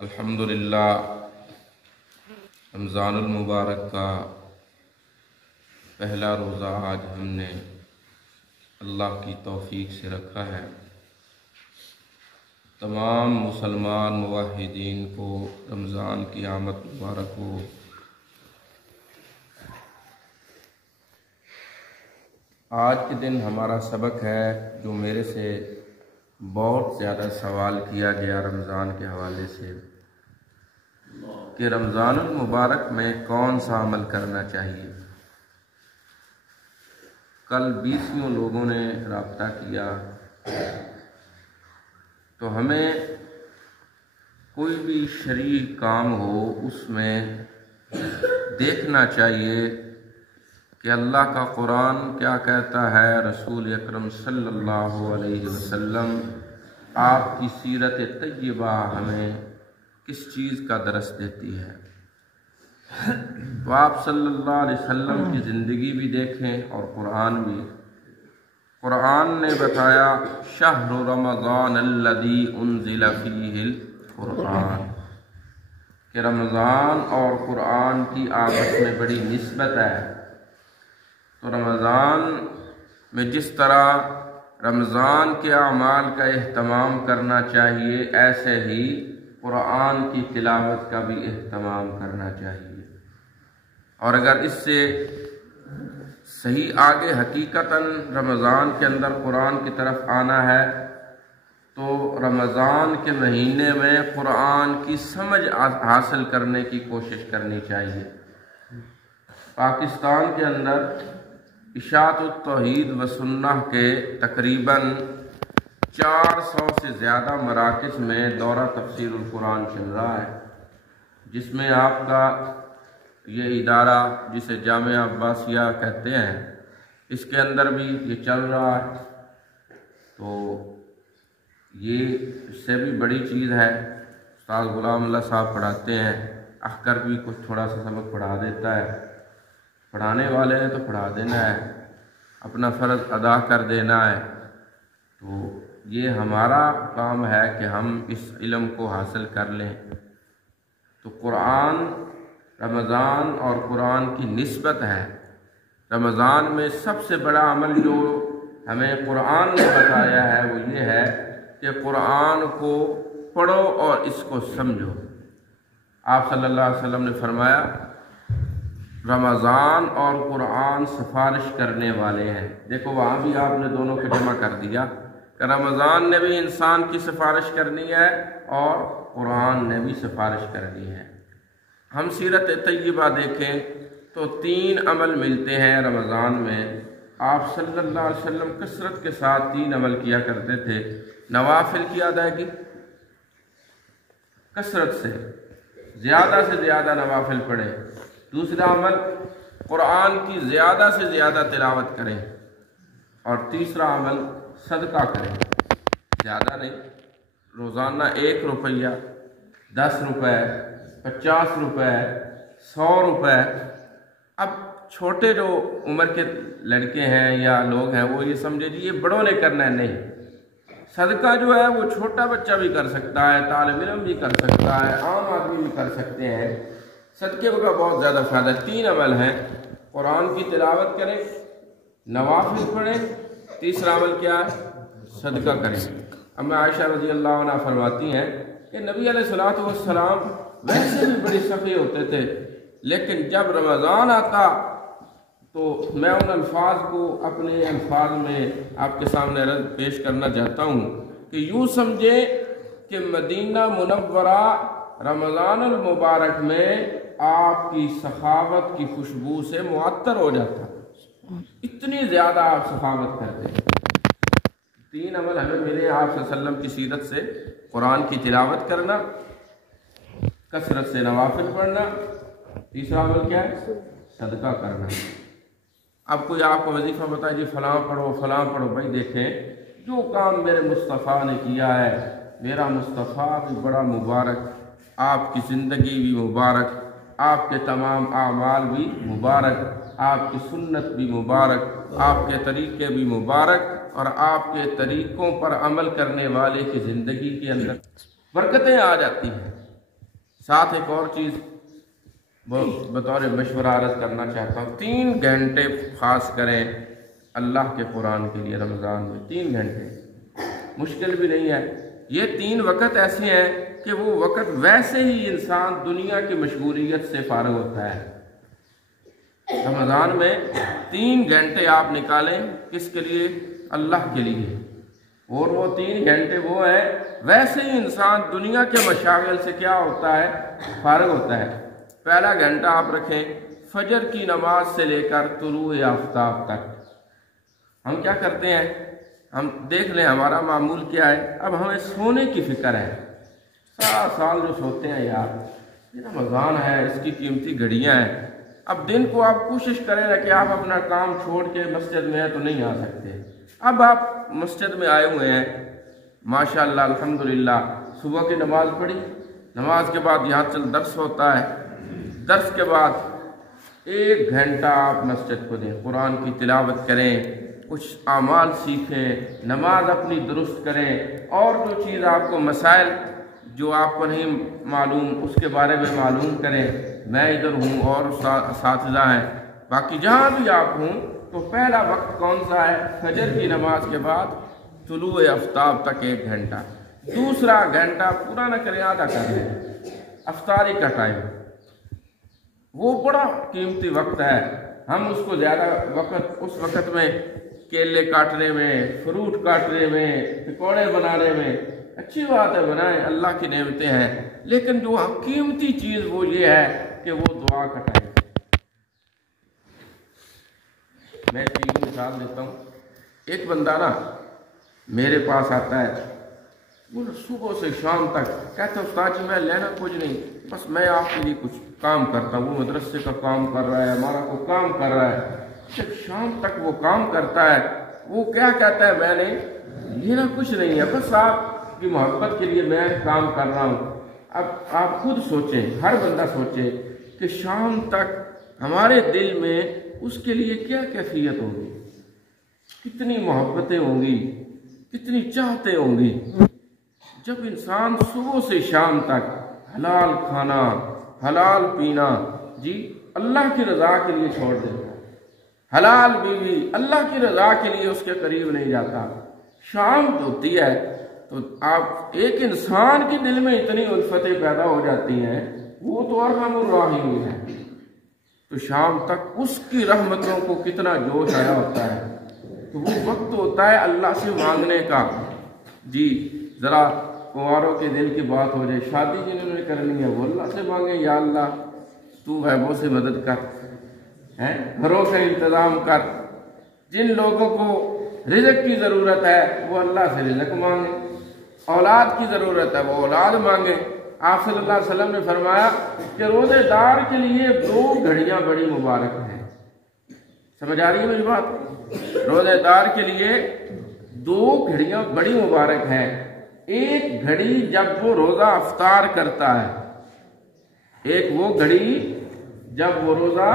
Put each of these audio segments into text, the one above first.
الحمدللہ رمضان المبارک کا پہلا روزہ آج ہم نے اللہ کی توفیق سے رکھا ہے۔ تمام مسلمان موحدین کو رمضان کی آمد مبارک ہو۔ آج کے دن ہمارا سبق ہے جو میرے سے بہت زیادہ سوال کیا گیا رمضان کے حوالے سے کہ رمضان المبارک میں کون سا عمل کرنا چاہیے۔ کل 20 لوگوں نے رابطہ کیا تو ہمیں کوئی بھی شرعی کام ہو اس میں دیکھنا چاہیے کہ اللہ کا قرآن کیا کہتا ہے، رسول اکرم صلی اللہ علیہ وسلم آپ کی سیرت طیبہ ہمیں کس چیز کا درس دیتی ہے۔ تو آپ صلی اللہ علیہ وسلم کی زندگی بھی دیکھیں اور قرآن بھی۔ قرآن نے بتایا شہر رمضان الذی انزل فیہ القرآن، کہ رمضان اور قرآن کی آپس میں بڑی نسبت ہے۔ تو رمضان میں جس طرح رمضان کے اعمال کا اہتمام کرنا چاہیے، ایسے ہی قرآن کی تلاوت کا بھی اہتمام کرنا چاہیے۔ اور اگر اس سے صحیح آگے حقیقتاً رمضان کے اندر قرآن کی طرف آنا ہے تو رمضان کے مہینے میں قرآن کی سمجھ حاصل کرنے کی کوشش کرنی چاہیے۔ پاکستان کے اندر اشاعت التوحید و سنہ کے تقریباً 400 سے زیادہ مراکز میں دورہ تفسیر القرآن چل رہا ہے، جس میں آپ کا یہ ادارہ جسے جامعہ عباسیہ کہتے ہیں، اس کے اندر بھی یہ چل رہا ہے۔ تو یہ اس سے بھی بڑی چیز ہے۔ استاد غلام اللہ صاحب پڑھاتے ہیں، اخکر بھی کچھ تھوڑا سا سبق پڑھا دیتا ہے۔ پڑھانے والے نے تو پڑھا دینا ہے، اپنا فرض ادا کر دینا ہے۔ تو یہ ہمارا کام ہے کہ ہم اس علم کو حاصل کر لیں۔ تو قرآن، رمضان اور قرآن کی نسبت ہے۔ رمضان میں سب سے بڑا عمل جو ہمیں قرآن نے بتایا ہے وہ یہ ہے کہ قرآن کو پڑھو اور اس کو سمجھو۔ آپ صلی اللہ علیہ وسلم نے فرمایا رمضان اور قرآن سفارش کرنے والے ہیں۔ دیکھو وہاں بھی آپ نے دونوں کو جمع کر دیا کہ رمضان نے بھی انسان کی سفارش کرنی ہے اور قرآن نے بھی سفارش کرنی ہے۔ ہم سیرت طیبہ دیکھیں تو 3 عمل ملتے ہیں رمضان میں۔ آپ صلی اللہ علیہ وسلم کثرت کے ساتھ 3 عمل کیا کرتے تھے۔ نوافل کی ادائیگی، کثرت سے زیادہ نوافل پڑھیں۔ دوسرا عمل قرآن کی زیادہ سے زیادہ تلاوت کریں۔ اور تیسرا عمل صدقہ کریں، زیادہ نہیں، روزانہ 1 روپیہ، 10 روپے، 50 روپے، 100 روپے۔ اب چھوٹے جو عمر کے لڑکے ہیں یا لوگ ہیں وہ یہ سمجھے جی یہ بڑوں نے کرنا ہے، نہیں۔ صدقہ جو ہے وہ چھوٹا بچہ بھی کر سکتا ہے، طالب علم بھی کر سکتا ہے، عام آدمی بھی کر سکتے ہیں۔ صدقے کا بہت زیادہ فائدہ۔ 3 عمل ہیں، قرآن کی تلاوت کریں، نوافل پڑھیں، تیسرا عمل کیا ہے؟ صدقہ کریں۔ اما عائشہ رضی اللہ عنہ فرماتی ہیں کہ نبی علیہ الصلوۃ والسلام ویسے بھی بڑے سخی ہوتے تھے، لیکن جب رمضان آتا تو میں ان الفاظ کو اپنے الفاظ میں آپ کے سامنے رد پیش کرنا چاہتا ہوں کہ یوں سمجھیں کہ مدینہ منورہ رمضان المبارک میں آپ کی سخاوت کی خوشبو سے معطر ہو جاتا، اتنی زیادہ آپ سخاوت کرتے ہیں۔ 3 عمل ہمیں ملے آپ صلی اللہ علیہ وسلم کی سیرت سے: قرآن کی تلاوت کرنا، کثرت سے نوافل پڑھنا، تیسرا عمل کیا ہے؟ صدقہ کرنا۔ اب کوئی آپ کو وظیفہ بتائے جی فلاں پڑھو فلاں پڑھو، بھائی دیکھیں جو کام میرے مصطفیٰ نے کیا ہے، میرا مصطفیٰ بھی بڑا مبارک، آپ کی زندگی بھی مبارک، آپ کے تمام اعمال بھی مبارک، آپ کی سنت بھی مبارک، آپ کے طریقے بھی مبارک، اور آپ کے طریقوں پر عمل کرنے والے کی زندگی کے اندر برکتیں آ جاتی ہیں۔ ساتھ ایک اور چیز بطور مشورہ عرض کرنا چاہتا ہوں، 3 گھنٹے خاص کریں اللہ کے قرآن کے لیے رمضان میں۔ 3 گھنٹے مشکل بھی نہیں ہے۔ یہ 3 وقت ایسے ہیں کہ وہ وقت ویسے ہی انسان دنیا کی مشغولیت سے فارغ ہوتا ہے۔ رمضان میں 3 گھنٹے آپ نکالیں، کس کے لیے؟ اللہ کے لیے۔ اور وہ 3 گھنٹے وہ ہیں ویسے ہی انسان دنیا کے مشاغل سے کیا ہوتا ہے؟ فارغ ہوتا ہے۔ پہلا گھنٹہ آپ رکھیں فجر کی نماز سے لے کر طلوع آفتاب تک۔ ہم کیا کرتے ہیں؟ ہم دیکھ لیں ہمارا معمول کیا ہے۔ اب ہمیں سونے کی فکر ہے، سارا سال جو سوتے ہیں یار، یہ رمضان ہے، اس کی قیمتی گھڑیاں ہیں۔ اب دن کو آپ کوشش کریں نا کہ آپ اپنا کام چھوڑ کے مسجد میں ہیں تو نہیں آ سکتے۔ اب آپ مسجد میں آئے ہوئے ہیں، ماشاءاللہ الحمدللہ، صبح کی نماز پڑھی، نماز کے بعد یہاں چل درس ہوتا ہے، درس کے بعد 1 گھنٹہ آپ مسجد کو دیں، قرآن کی تلاوت کریں، کچھ اعمال سیکھیں، نماز اپنی درست کریں، اور جو چیز آپ کو مسائل جو آپ کو نہیں معلوم اس کے بارے میں معلوم کریں۔ میں ادھر ہوں اور اساتذہ ہیں، باقی جہاں بھی آپ ہوں، تو پہلا وقت کون سا ہے؟ فجر کی نماز کے بعد طلوع آفتاب تک 1 گھنٹہ۔ دوسرا گھنٹہ پورا نہ کریں، آدھا کر لیں، افطاری کا ٹائم، وہ بڑا قیمتی وقت ہے۔ ہم اس کو زیادہ وقت اس وقت میں کیلے کاٹنے میں، فروٹ کاٹنے میں، پکوڑے بنانے میں، اچھی بات ہے بنائیں، اللہ کی نعمتیں ہیں، لیکن جو قیمتی چیز وہ یہ ہے کہ وہ دعا کا ٹائم۔ میں ایک مثال دیتا ہوں۔ ایک بندہ نا میرے پاس آتا ہے، وہ صبح سے شام تک کہتا ہے استاد جی میں لینا کچھ نہیں، بس میں آپ کے لیے کچھ کام کرتا ہوں۔ وہ مدرسے کا کام کر رہا ہے، ہمارا کو کام کر رہا ہے، جب شام تک وہ کام کرتا ہے، وہ کیا کہتا ہے میں نے لینا کچھ نہیں ہے، بس آپ کی محبت کے لیے میں کام کر رہا ہوں۔ اب آپ خود سوچیں، ہر بندہ سوچے کہ شام تک ہمارے دل میں اس کے لیے کیا کیفیت ہوگی، کتنی محبتیں ہوں گی، کتنی چاہتے ہوں گی۔ جب انسان صبح سے شام تک حلال کھانا، حلال پینا، جی اللہ کی رضا کے لیے چھوڑ دیتا ہے، حلال بیوی، اللہ کی رضا کے لیے اس کے قریب نہیں جاتا، شام ہوتی ہے تو آپ ایک انسان کے دل میں اتنی الفتیں پیدا ہو جاتی ہیں، وہ تو ارحم الراحمین ہے، تو شام تک اس کی رحمتوں کو کتنا جوش آیا ہوتا ہے۔ تو وہ وقت ہوتا ہے اللہ سے مانگنے کا۔ جی ذرا کنواروں کے دل کی بات ہو جائے، شادی جنہوں نے کرنی ہے وہ اللہ سے مانگے، یا اللہ تو غیبوں سے مدد کر، گھروں کا انتظام کر۔ جن لوگوں کو رزق کی ضرورت ہے وہ اللہ سے رزق مانگے، اولاد کی ضرورت ہے وہ اولاد مانگے۔ آپ صلی اللہ علیہ وسلم نے فرمایا کہ روزے دار کے لیے 2 گھڑیاں بڑی مبارک ہیں۔ سمجھ آ رہی ہے میری بات؟ روزے دار کے لیے 2 گھڑیاں بڑی مبارک ہیں۔ ایک گھڑی جب وہ روزہ افطار کرتا ہے، ایک وہ گھڑی جب وہ روزہ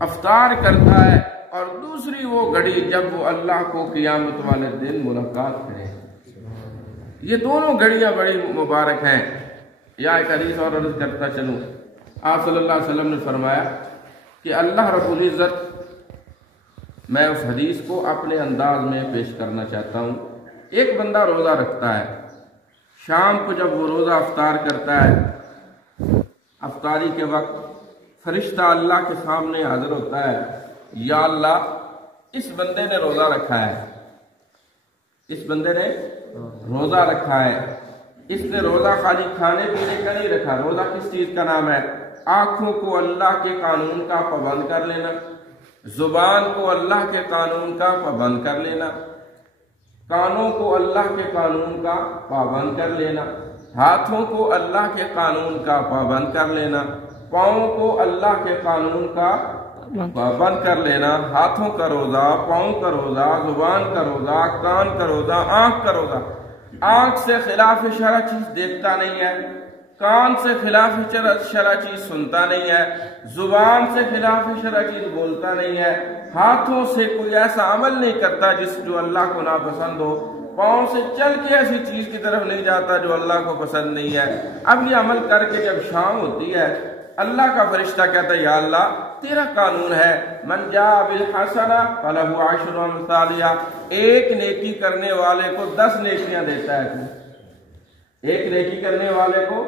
افطار کرتا ہے، اور دوسری وہ گھڑی جب وہ اللہ کو قیامت والے دن ملاقات کرے۔ یہ دونوں گھڑیاں بڑی مبارک ہیں۔ یا ایک حدیث اور عرض کرتا چلوں، آپ صلی اللہ علیہ وسلم نے فرمایا کہ اللہ رب العزت، میں اس حدیث کو اپنے انداز میں پیش کرنا چاہتا ہوں۔ ایک بندہ روزہ رکھتا ہے، شام کو جب وہ روزہ افطار کرتا ہے، افطاری کے وقت فرشتہ اللہ کے سامنے حاضر ہوتا ہے، یا اللہ اس بندے نے روزہ رکھا ہے، اس بندے نے روزہ رکھا ہے، اس نے روزہ خالی کھانے پینے کا نہیں رکھا۔ روزہ کس چیز کا نام ہے؟ آنکھوں کو اللہ کے قانون کا پابند کر لینا، زبان کو اللہ کے قانون کا پابند کر لینا، کانوں کو اللہ کے قانون کا پابند کر لینا، ہاتھوں کو اللہ کے قانون کا پابند کر لینا، پاؤں کو اللہ کے قانون کا پابند کر لینا۔ ہاتھوں کا روزہ، پاؤں کا روزہ، زبان کا روزہ، کان کا روزہ، آنکھ کا روزہ۔ آنکھ سے خلاف شرع چیز دیکھتا نہیں ہے، کان سے خلاف شرع چیز سنتا نہیں ہے، زبان سے خلاف شرع چیز بولتا نہیں ہے، ہاتھوں سے کوئی ایسا عمل نہیں کرتا جو اللہ کو ناپسند ہو، پاؤں سے چل کے ایسی چیز کی طرف نہیں جاتا جو اللہ کو پسند نہیں ہے۔ اب یہ عمل کر کے جب شام ہوتی ہے، اللہ کا فرشتہ کہتا ہے یا اللہ تیرا قانون ہے من جاء بالحسنہ فلہ عشر امثالہا، ایک نیکی کرنے والے کو 10 نیکیاں دیتا ہے، تو ایک نیکی کرنے والے کو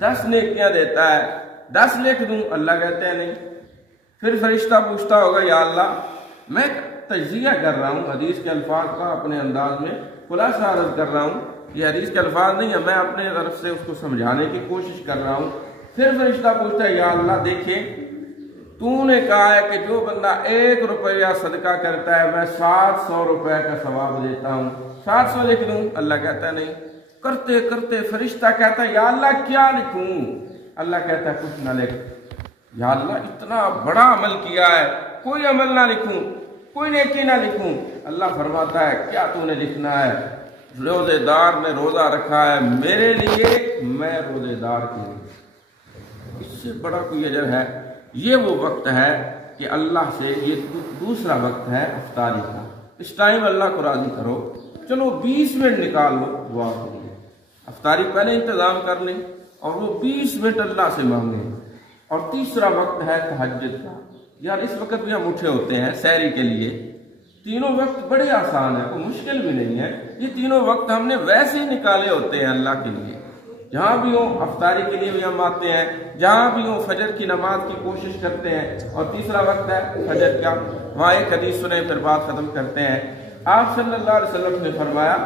10 نیکیاں دیتا ہے، 10 لکھ دوں؟ اللہ کہتے ہیں نہیں۔ پھر فرشتہ پوچھتا ہوگا یا اللہ میں تجزیہ کر رہا ہوں حدیث کے الفاظ کا، اپنے انداز میں خلاصہ عرض کر رہا ہوں، یہ حدیث کے الفاظ نہیں ہے، میں اپنے طرف سے اس کو سمجھانے کی کوشش کر رہا ہوں۔ پھر فرشتہ پوچھتا ہے یا اللہ دیکھیں تو نے کہا ہے کہ جو بندہ 1 روپیہ صدقہ کرتا ہے میں 700 روپے کا ثواب دیتا ہوں، 700 لکھ دوں؟ اللہ کہتا ہے نہیں۔ کرتے کرتے فرشتہ کہتا ہے یا اللہ کیا لکھوں؟ اللہ کہتا ہے کچھ نہ لکھ۔ یا اللہ اتنا بڑا عمل کیا ہے، کوئی عمل نہ لکھوں، کوئی نیکی نہ لکھوں؟ اللہ فرماتا ہے کیا تو نے لکھنا ہے؟ روزے دار نے روزہ رکھا ہے میرے لیے، میں روزے دار کے لیے، اس سے بڑا کوئی اجر ہے؟ یہ وہ وقت ہے کہ اللہ سے، یہ دوسرا وقت ہے افطاری کا، اس ٹائم اللہ کو راضی کرو، چلو 20 منٹ نکال لو دعا کے لیے، افطاری پہلے انتظام کر لیں اور وہ 20 منٹ اللہ سے مانگیں۔ اور تیسرا وقت ہے تہجد کا، یار اس وقت بھی ہم اٹھے ہوتے ہیں سحری کے لیے، تینوں وقت بڑے آسان ہیں، کوئی مشکل بھی نہیں ہے، یہ تینوں وقت ہم نے ویسے ہی نکالے ہوتے ہیں اللہ کے لیے، جہاں بھی ہوں افطاری کے لیے بھی ہم آتے ہیں، جہاں بھی ہوں فجر کی نماز کی کوشش کرتے ہیں۔ اور تیسرا وقت ہے فجر کا، وہاں ایک حدیث سنیں پھر بات ختم کرتے ہیں۔ آپ صلی اللہ علیہ وسلم نے فرمایا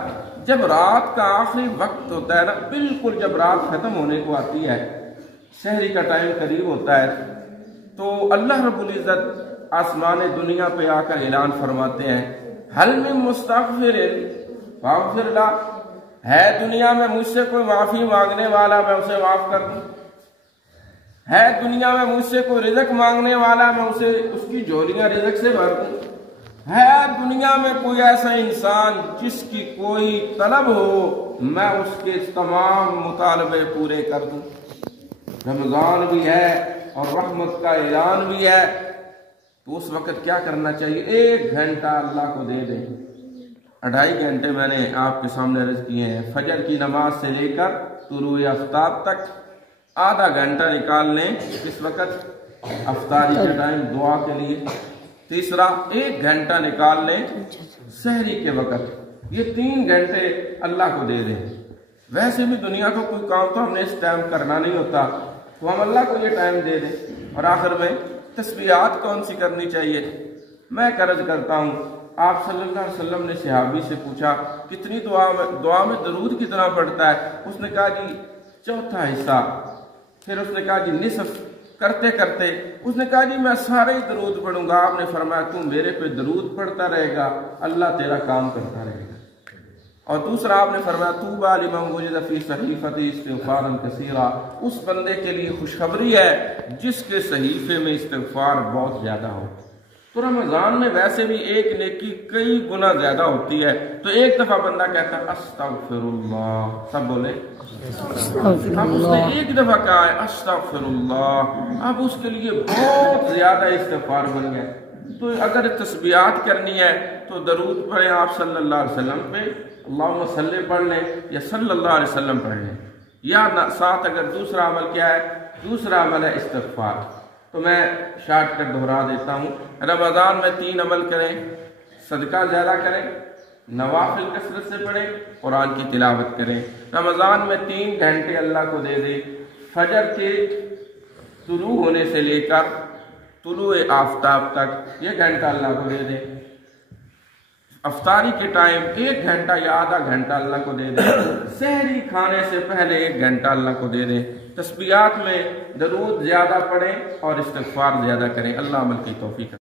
جب رات کا آخری وقت ہوتا ہے نا، بالکل جب رات ختم ہونے کو آتی ہے، سحری کا ٹائم قریب ہوتا ہے، تو اللہ رب العزت آسمان دنیا پہ آ کر اعلان فرماتے ہیں حل من مستغفر فاغفر لہ، ہے دنیا میں مجھ سے کوئی معافی مانگنے والا میں اسے معاف کر دوں، ہے دنیا میں مجھ سے کوئی رزق مانگنے والا میں اسے اس کی جھولیاں رزق سے بھر دوں، ہے دنیا میں کوئی ایسا انسان جس کی کوئی طلب ہو میں اس کے تمام مطالبے پورے کر دوں۔ رمضان بھی ہے اور رحمت کا اعلان بھی ہے، تو اس وقت کیا کرنا چاہیے؟ 1 گھنٹہ اللہ کو دے دیں۔ 2.5 گھنٹے میں نے آپ کے سامنے عرض کیے ہیں، فجر کی نماز سے لے کر طلوع آفتاب تک آدھا گھنٹہ نکال لیں، اس وقت افطاری کے ٹائم دعا کے لیے۔ تیسرا 1 گھنٹہ نکال لیں سحری کے وقت، یہ 3 گھنٹے اللہ کو دے دیں۔ ویسے بھی دنیا کو کوئی کام تو ہم نے اس ٹائم کرنا نہیں ہوتا، تو ہم اللہ کو یہ ٹائم دے دیں۔ اور آخر میں تسبیحات کون سی کرنی چاہیے؟ میں عرض کرتا ہوں، آپ صلی اللہ علیہ وسلم نے صحابی سے پوچھا کتنی دعا میں درود کتنا پڑتا ہے؟ اس نے کہا جی 1/4 حصہ۔ پھر اس نے کہا جی نصف، کرتے کرتے اس نے کہا جی میں سارے ہی درود پڑھوں گا۔ آپ نے فرمایا تو میرے پہ درود پڑھتا رہے گا، اللہ تیرا کام کرتا رہے گا۔ اور دوسرا آپ نے فرمایا طوبیٰ لمن وجد فی صحیفتہ استغفارا کثیرا، اس بندے کے لیے خوشخبری ہے جس کے صحیفے میں استغفار بہت زیادہ ہو۔ تو رمضان میں ویسے بھی ایک نیکی کئی گنا زیادہ ہوتی ہے، تو ایک دفعہ بندہ کہتا ہے استغفر اللہ، سب بولے اب اس نے ایک دفعہ کہا ہے استغفر اللہ، اب اس کے لیے بہت زیادہ استغفار بن گیا۔ تو اگر تسبیحات کرنی ہے تو درود پڑھیں آپ صلی اللہ علیہ وسلم پہ، اللہم صلی پڑھ لیں یا صلی اللہ علیہ وسلم پڑھ لیں، یا ساتھ اگر دوسرا عمل کیا ہے؟ دوسرا عمل ہے استغفار۔ تو میں شارٹ کٹ دہرا دیتا ہوں، رمضان میں 3 عمل کریں، صدقہ زیادہ کریں، نوافل کثرت سے پڑھیں، قرآن کی تلاوت کریں۔ رمضان میں 3 گھنٹے اللہ کو دے دیں، فجر کے طلوع ہونے سے لے کر طلوع آفتاب تک 1 گھنٹہ اللہ کو دے دیں۔ افطاری کے ٹائم 1 گھنٹہ یا آدھا گھنٹہ اللہ کو دے دیں، سحری کھانے سے پہلے 1 گھنٹہ اللہ کو دے دیں۔ تسبیحات میں درود زیادہ پڑھیں اور استغفار زیادہ کریں۔ اللہ عمل کی توفیق